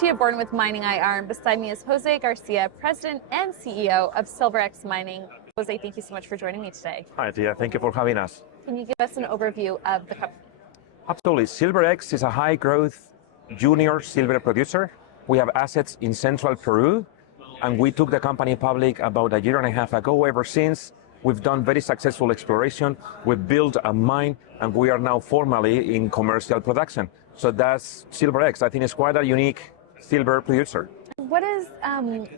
Christy at Borden with MiningIR, and beside me is Jose Garcia, President and CEO of VRIC Mining. Jose, thank you so much for joining me today. Hi, Tia. Thank you for having us. Can you give us an overview of the company? Absolutely. VRIC is a high-growth junior silver producer. We have assets in Central Peru, and we took the company public about a year and a half ago. Ever since, we've done very successful exploration. We've built a mine, and we are now formally in commercial production. So that's VRIC. I think it's quite a unique silver producer. What is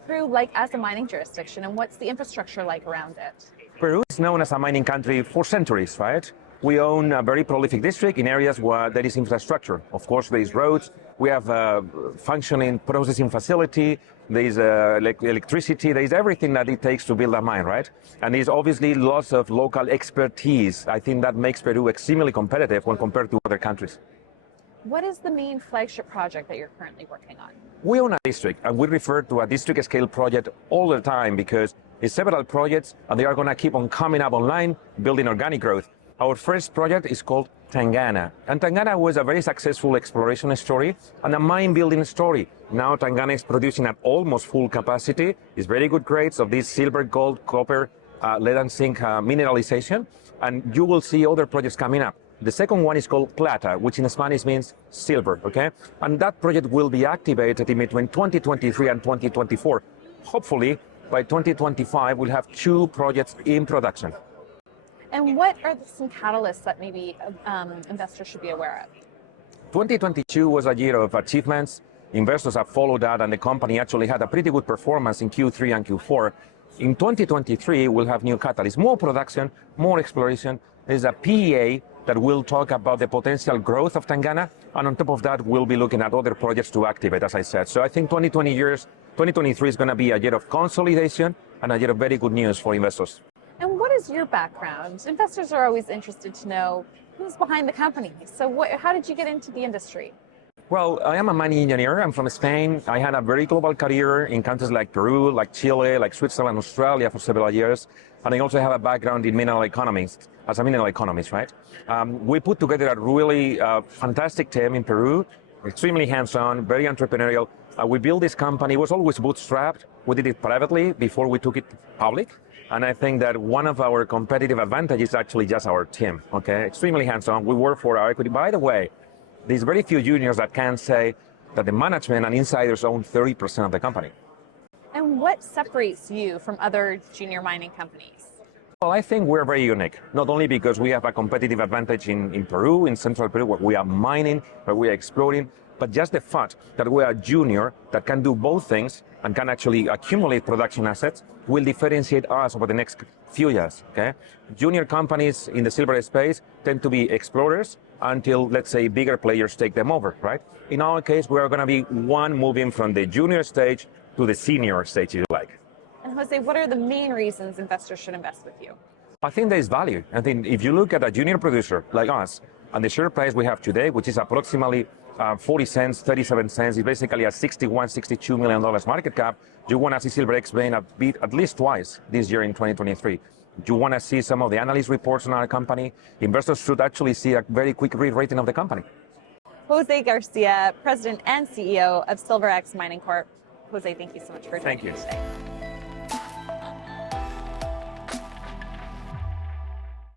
Peru like as a mining jurisdiction, and what's the infrastructure like around it? Peru is known as a mining country for centuries, right? We own a very prolific district in areas where there is infrastructure. Of course, there is roads. We have a functioning processing facility. There is electricity. There is everything that it takes to build a mine, right? And there's obviously lots of local expertise. I think that makes Peru extremely competitive when compared to other countries. What is the main flagship project that you're currently working on? We own a district, and we refer to a district scale project all the time because it's several projects, and they are going to keep on coming up online, building organic growth. Our first project is called Tangana, and Tangana was a very successful exploration story and a mine building story. Now Tangana is producing at almost full capacity. It's very good grades of this silver, gold, copper, lead and zinc mineralization, and you will see other projects coming up. The second one is called Plata, which in Spanish means silver, okay? And that project will be activated in between 2023 and 2024. Hopefully, by 2025, we'll have 2 projects in production. And what are some catalysts that maybe investors should be aware of? 2022 was a year of achievements. Investors have followed that, and the company actually had a pretty good performance in Q3 and Q4. In 2023, we'll have new catalysts, more production, more exploration. There's a PEA that will talk about the potential growth of Tangana, and on top of that, we'll be looking at other projects to activate, as I said. So I think 2023 is going to be a year of consolidation and a year of very good news for investors. And what is your background? Investors are always interested to know who's behind the company. So how did you get into the industry? Well, I am a mining engineer. I'm from Spain. I had a very global career in countries like Peru, like Chile, like Switzerland, Australia for several years. And I also have a background in mineral economics, as a mineral economist, right? We put together a really fantastic team in Peru, extremely hands-on, very entrepreneurial. We built this company. It was always bootstrapped. We did it privately before we took it public. And I think that one of our competitive advantages is actually just our team, okay? Extremely hands-on. We work for our equity. By the way, there's very few juniors that can say that the management and insiders own 30% of the company. And what separates you from other junior mining companies? Well, I think we're very unique, not only because we have a competitive advantage in Peru, in Central Peru, where we are mining, where we are exploring, but just the fact that we are a junior that can do both things and can actually accumulate production assets will differentiate us over the next few years, okay? Junior companies in the silver space tend to be explorers until, let's say, bigger players take them over, right? In our case, we are going to be one moving from the junior stage to the senior stage, if you like. And Jose, what are the main reasons investors should invest with you? I think there is value. I think if you look at a junior producer like us and the share price we have today, which is approximately 40 cents, 37 cents, is basically a $61, $62 million market cap, you want to see VRIC being a bit at least twice this year in 2023. You want to see some of the analyst reports on our company. Investors should actually see a very quick re-rating of the company. Jose Garcia, President and CEO of VRIC Mining Corp. Jose, thank you so much for joining me today.